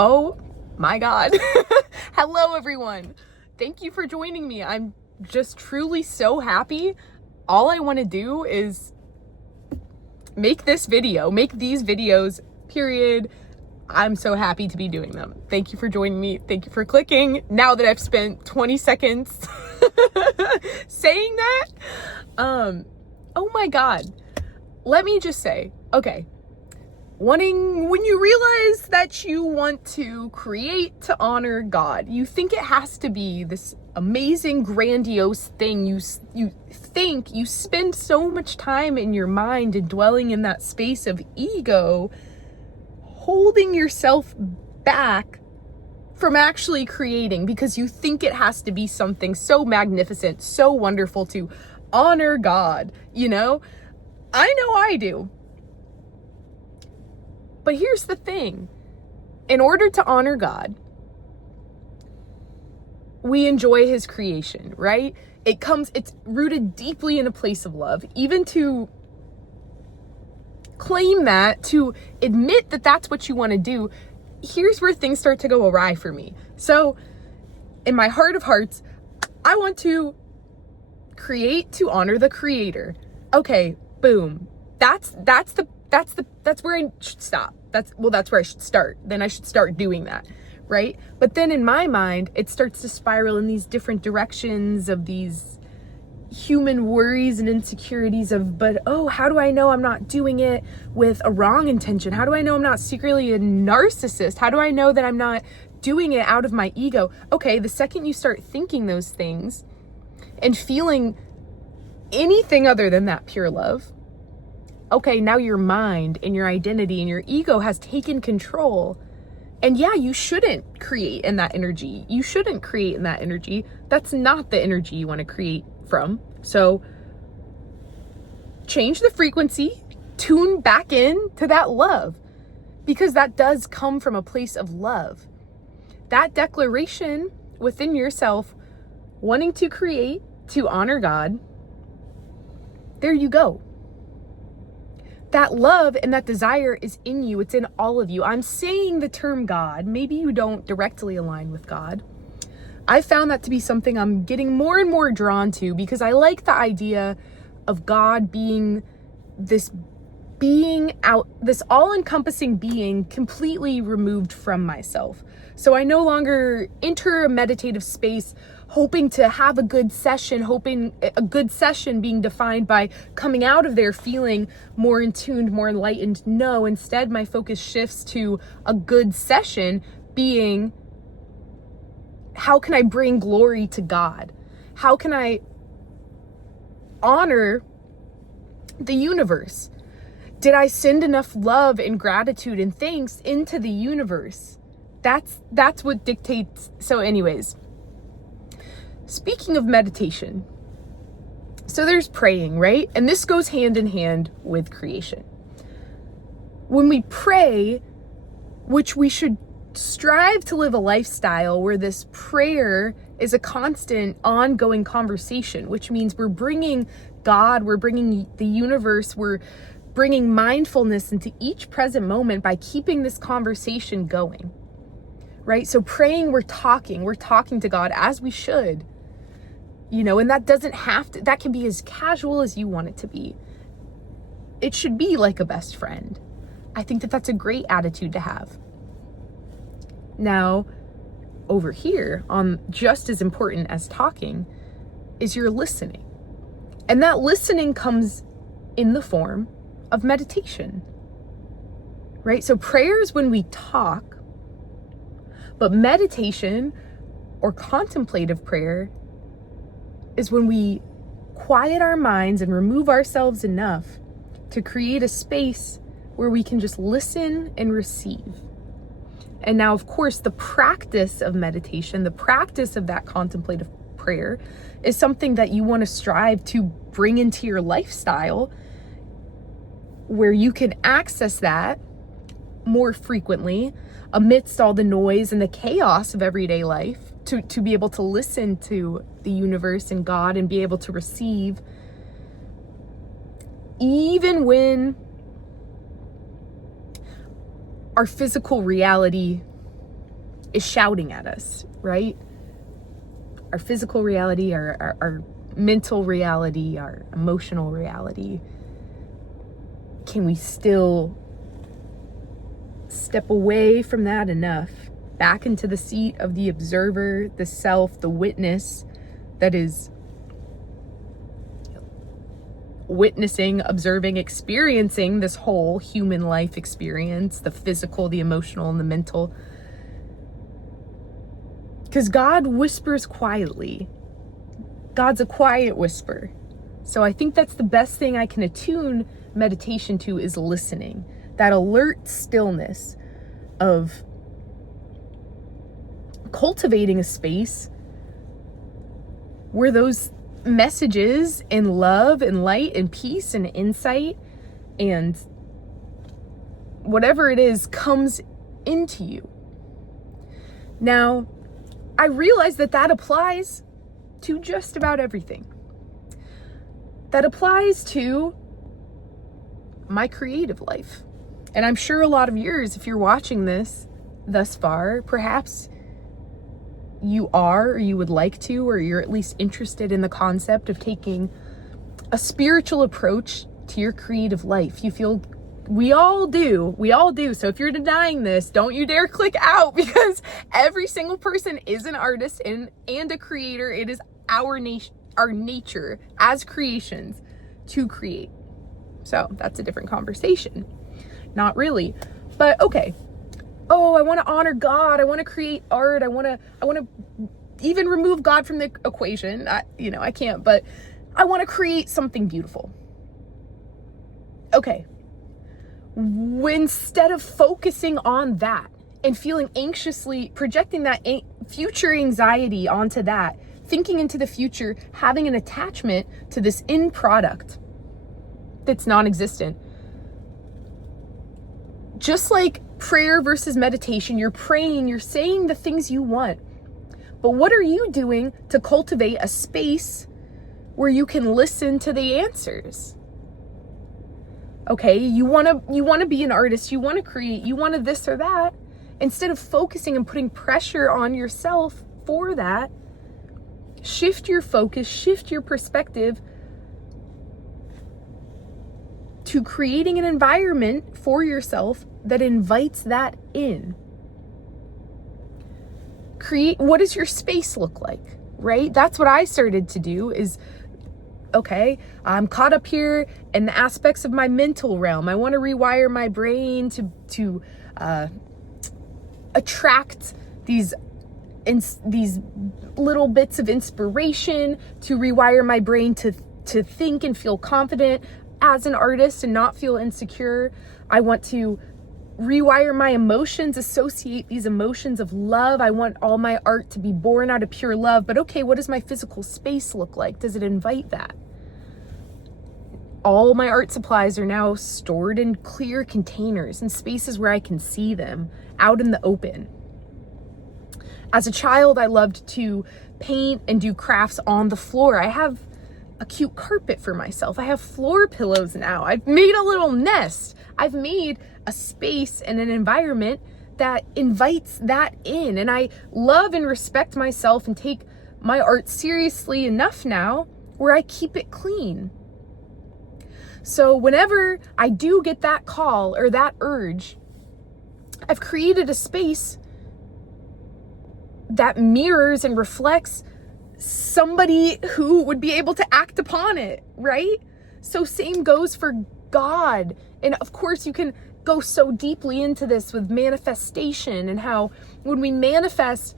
Oh my God. Hello, everyone. Thank you for joining me. I'm just truly so happy. All I want to do is make these videos, period. I'm so happy to be doing them. Thank you for joining me. Thank you for clicking. Now that I've spent 20 seconds saying that, oh my God. Let me just say, okay. When you realize that you want to create to honor God, you think it has to be this amazing, grandiose thing. You think you spend so much time in your mind and dwelling in that space of ego, holding yourself back from actually creating because you think it has to be something so magnificent, so wonderful to honor God, you know? I know I do. But here's the thing. In order to honor God, we enjoy his creation, right? It's rooted deeply in a place of love. Even to claim that, to admit that that's what you want to do, here's where things start to go awry for me. So in my heart of hearts, I want to create to honor the creator. Okay, boom. That's where I should stop. That's where I should start. Then I should start doing that, right? But then in my mind, it starts to spiral in these different directions of these human worries and insecurities of, but how do I know I'm not doing it with a wrong intention? How do I know I'm not secretly a narcissist? How do I know that I'm not doing it out of my ego? Okay, the second you start thinking those things and feeling anything other than that pure love, okay, now your mind and your identity and your ego has taken control. And yeah, you shouldn't create in that energy. You shouldn't create in that energy. That's not the energy you want to create from. So change the frequency, tune back in to that love, because that does come from a place of love. That declaration within yourself, wanting to create to honor God, there you go. That love and that desire is in you. It's in all of you. I'm saying the term God. Maybe you don't directly align with God. I found that to be something I'm getting more and more drawn to because I like the idea of God being this all-encompassing being completely removed from myself. So I no longer enter a meditative space hoping to have a good session, being defined by coming out of there feeling more in tune, more enlightened. No, instead my focus shifts to a good session being, how can I bring glory to God? How can I honor the universe? Did I send enough love and gratitude and thanks into the universe? That's what dictates. So anyways, speaking of meditation, so there's praying, right? And this goes hand in hand with creation. When we pray, which we should strive to live a lifestyle where this prayer is a constant, ongoing conversation, which means we're bringing God, we're bringing the universe, we're bringing mindfulness into each present moment by keeping this conversation going, right? So praying, we're talking to God as we should, you know, and that can be as casual as you want it to be. It should be like a best friend. I think that that's a great attitude to have. Now, over here, just as important as talking, is your listening. And that listening comes in the form of meditation, right? So prayer is when we talk, but meditation or contemplative prayer is when we quiet our minds and remove ourselves enough to create a space where we can just listen and receive. And now, of course, the practice of meditation, the practice of that contemplative prayer is something that you want to strive to bring into your lifestyle, where you can access that more frequently amidst all the noise and the chaos of everyday life, to be able to listen to the universe and God and be able to receive, even when our physical reality is shouting at us, right? Our physical reality, our mental reality, our emotional reality. Can we still step away from that enough, back into the seat of the observer, the self, the witness that is witnessing, observing, experiencing this whole human life experience, the physical, the emotional, and the mental? Because God whispers quietly. God's a quiet whisper. So I think that's the best thing I can attune meditation to, is listening. That alert stillness of cultivating a space where those messages and love and light and peace and insight and whatever it is comes into you. Now, I realize that applies to just about everything. That applies to my creative life. And I'm sure a lot of yours, if you're watching this thus far, perhaps you are, or you would like to, or you're at least interested in the concept of taking a spiritual approach to your creative life. You feel, we all do. So if you're denying this, don't you dare click out, because every single person is an artist and a creator. It is our nature as creations to create. So that's a different conversation. Not really, but okay. Oh, I want to honor God. I want to create art. I want to even remove God from the equation. I can't, but I want to create something beautiful. Okay. Instead of focusing on that and feeling anxiously, projecting that future anxiety onto that, thinking into the future, having an attachment to this end product that's non-existent. Just like prayer versus meditation, you're praying, you're saying the things you want. But what are you doing to cultivate a space where you can listen to the answers? Okay, you want to be an artist, you want to create, you want to this or that. Instead of focusing and putting pressure on yourself for that, shift your focus, shift your perspective to creating an environment for yourself that invites that in. What does your space look like, right? That's what I started to do is, okay, I'm caught up here in the aspects of my mental realm. I want to rewire my brain to attract these little bits of inspiration, to rewire my brain to think and feel confident as an artist and not feel insecure. I want to rewire my emotions, associate these emotions of love. I want all my art to be born out of pure love. But okay, what does my physical space look like? Does it invite that? All my art supplies are now stored in clear containers and spaces where I can see them out in the open. As a child, I loved to paint and do crafts on the floor. I have a cute carpet for myself. I have floor pillows now. I've made a little nest. I've made a space and an environment that invites that in. And I love and respect myself and take my art seriously enough now where I keep it clean. So whenever I do get that call or that urge, I've created a space that mirrors and reflects somebody who would be able to act upon it, right? So same goes for God. And of course you can go so deeply into this with manifestation and how when we manifest,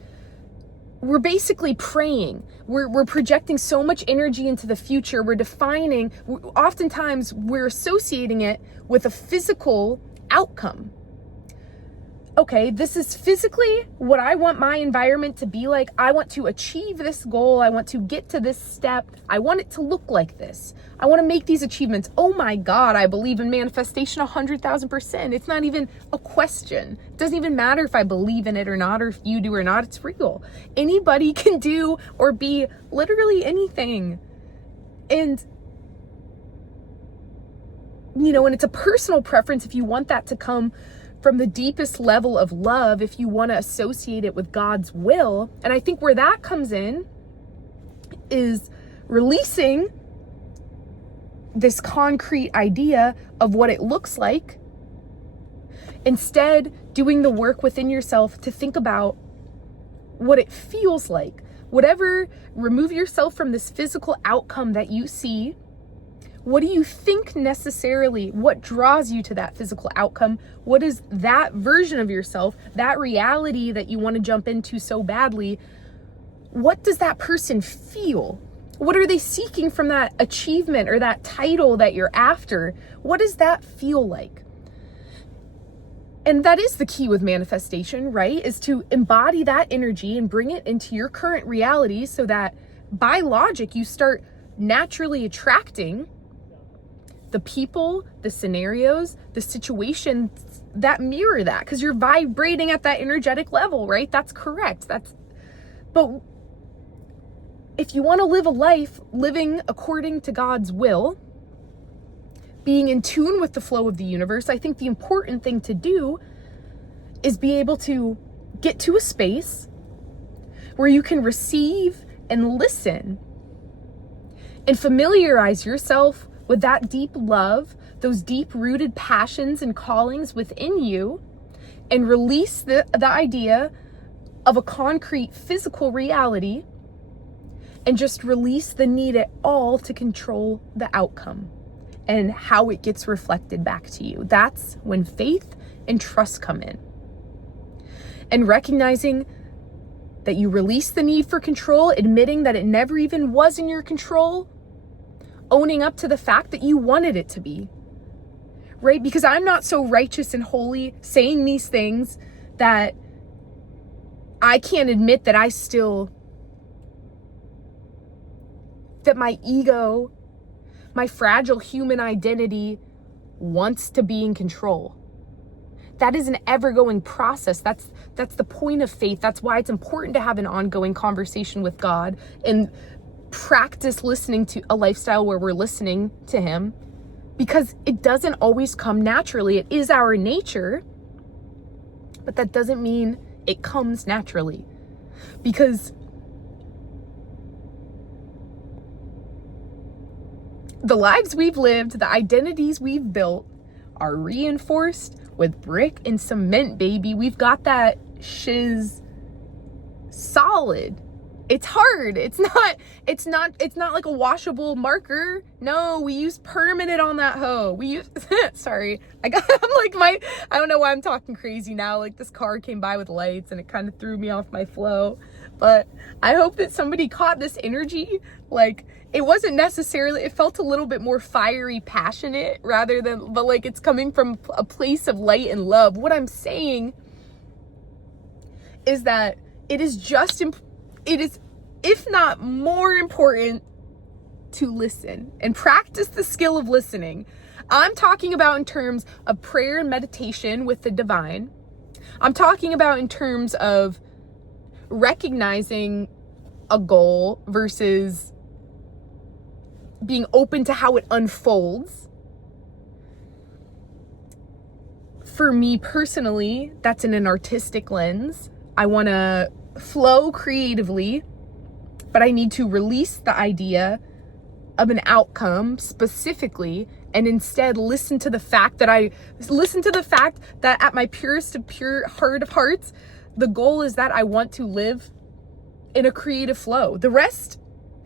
we're basically praying. We're projecting so much energy into the future. We're defining, oftentimes we're associating it with a physical outcome. Okay, this is physically what I want my environment to be like. I want to achieve this goal. I want to get to this step. I want it to look like this. I want to make these achievements. Oh my God, I believe in manifestation 100,000%. It's not even a question. It doesn't even matter if I believe in it or not, or if you do or not, it's real. Anybody can do or be literally anything. And and it's a personal preference if you want that to come from the deepest level of love, if you want to associate it with God's will. And I think where that comes in is releasing this concrete idea of what it looks like. Instead, doing the work within yourself to think about what it feels like. Remove yourself from this physical outcome that you see. What do you think necessarily? What draws you to that physical outcome? What is that version of yourself, that reality that you want to jump into so badly? What does that person feel? What are they seeking from that achievement or that title that you're after? What does that feel like? And that is the key with manifestation, right? Is to embody that energy and bring it into your current reality so that by logic, you start naturally attracting the people, the scenarios, the situations that mirror that, because you're vibrating at that energetic level, right? That's correct. But if you want to live a life living according to God's will, being in tune with the flow of the universe, I think the important thing to do is be able to get to a space where you can receive and listen and familiarize yourself with that deep love, those deep rooted passions and callings within you, and release the idea of a concrete physical reality, and just release the need at all to control the outcome and how it gets reflected back to you. That's when faith and trust come in. And recognizing that you release the need for control, admitting that it never even was in your control, owning up to the fact that you wanted it to be, right? Because I'm not so righteous and holy saying these things that I can't admit that that my ego, my fragile human identity wants to be in control. That is an ever-going process. That's the point of faith. That's why it's important to have an ongoing conversation with God and practice listening to a lifestyle where we're listening to Him, because it doesn't always come naturally. It is our nature, but that doesn't mean it comes naturally, because the lives we've lived, the identities we've built are reinforced with brick and cement, baby. We've got that shiz solid. It's hard. It's not like a washable marker. No, we use permanent on that hoe. Sorry. I don't know why I'm talking crazy now. Like, this car came by with lights and it kind of threw me off my flow. But I hope that somebody caught this energy. Like, it wasn't necessarily, it felt a little bit more fiery, passionate but like it's coming from a place of light and love. What I'm saying is that it is, if not more important, to listen and practice the skill of listening. I'm talking about in terms of prayer and meditation with the divine. I'm talking about in terms of recognizing a goal versus being open to how it unfolds. For me personally, that's in an artistic lens. I want to flow creatively, but I need to release the idea of an outcome specifically, and instead listen to the fact that at my purest of pure heart of hearts, the goal is that I want to live in a creative flow. The rest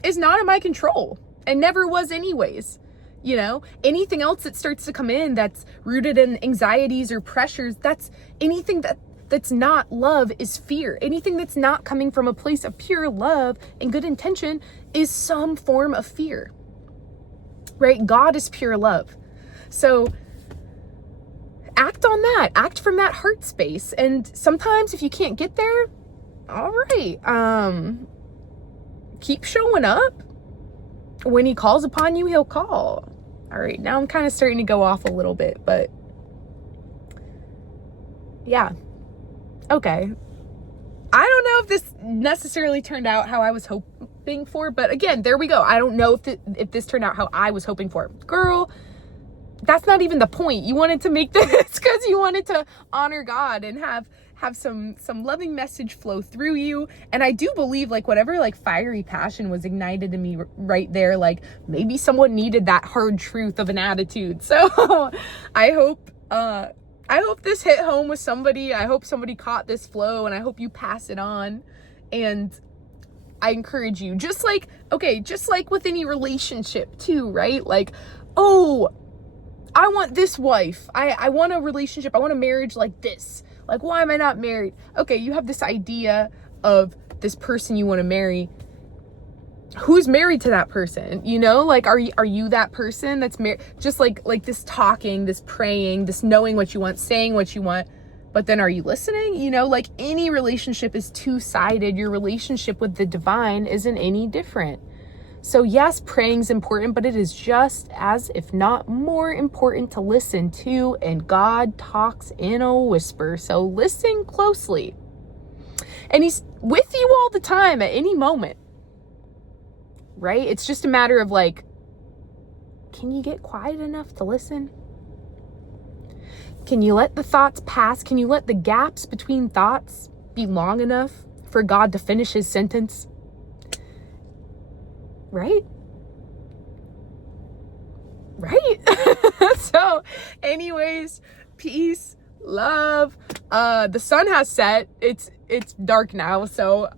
is not in my control and never was anyways. You know, anything else that starts to come in that's rooted in anxieties or pressures, that's anything that's not love is fear. Anything that's not coming from a place of pure love and good intention is some form of fear, right? God is pure love. So act on that, act from that heart space. And sometimes if you can't get there, all right, keep showing up. When He calls upon you, He'll call. All right, now I'm kind of starting to go off a little bit, but yeah. Okay. I don't know if this necessarily turned out how I was hoping for, but again, there we go. I don't know if this turned out how I was hoping for. Girl, that's not even the point. You wanted to make this because you wanted to honor God and have some loving message flow through you. And I do believe like whatever like fiery passion was ignited in me right there, like maybe someone needed that hard truth of an attitude. So I hope this hit home with somebody. I hope somebody caught this flow, and I hope you pass it on. And I encourage you, just like with any relationship too, right? Like, oh, I want this wife. I want a relationship. I want a marriage like this. Like, why am I not married? Okay, you have this idea of this person you want to marry. Who's married to that person? You know, like, are you that person that's married? Just like this talking, this praying, this knowing what you want, saying what you want. But then are you listening? You know, like any relationship is two-sided. Your relationship with the divine isn't any different. So yes, praying's important, but it is just as, if not more important, to listen to, and God talks in a whisper. So listen closely. And he's with you all the time at any moment, right? It's just a matter of like, can you get quiet enough to listen? Can you let the thoughts pass? Can you let the gaps between thoughts be long enough for God to finish his sentence? Right? So anyways, peace, love. The sun has set. It's dark now. So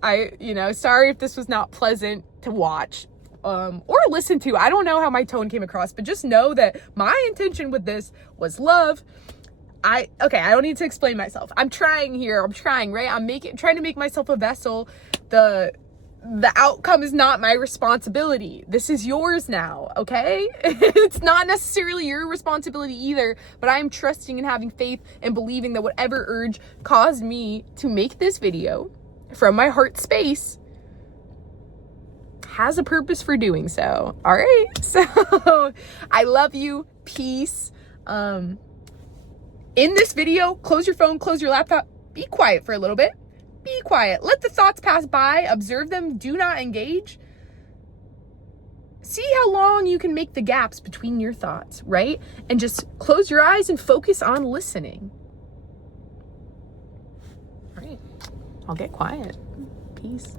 sorry if this was not pleasant to watch or listen to. I don't know how my tone came across, but just know that my intention with this was love. I don't need to explain myself. I'm trying here. Right? I'm trying to make myself a vessel. The outcome is not my responsibility. This is yours now, okay? It's not necessarily your responsibility either, but I am trusting and having faith and believing that whatever urge caused me to make this video from my heart space has a purpose for doing so. All right? So I love you. Peace. In this video, close your phone, close your laptop, be quiet for a little bit. Be quiet. Let the thoughts pass by. Observe them. Do not engage. See how long you can make the gaps between your thoughts, right? And just close your eyes and focus on listening. All right. I'll get quiet. Peace.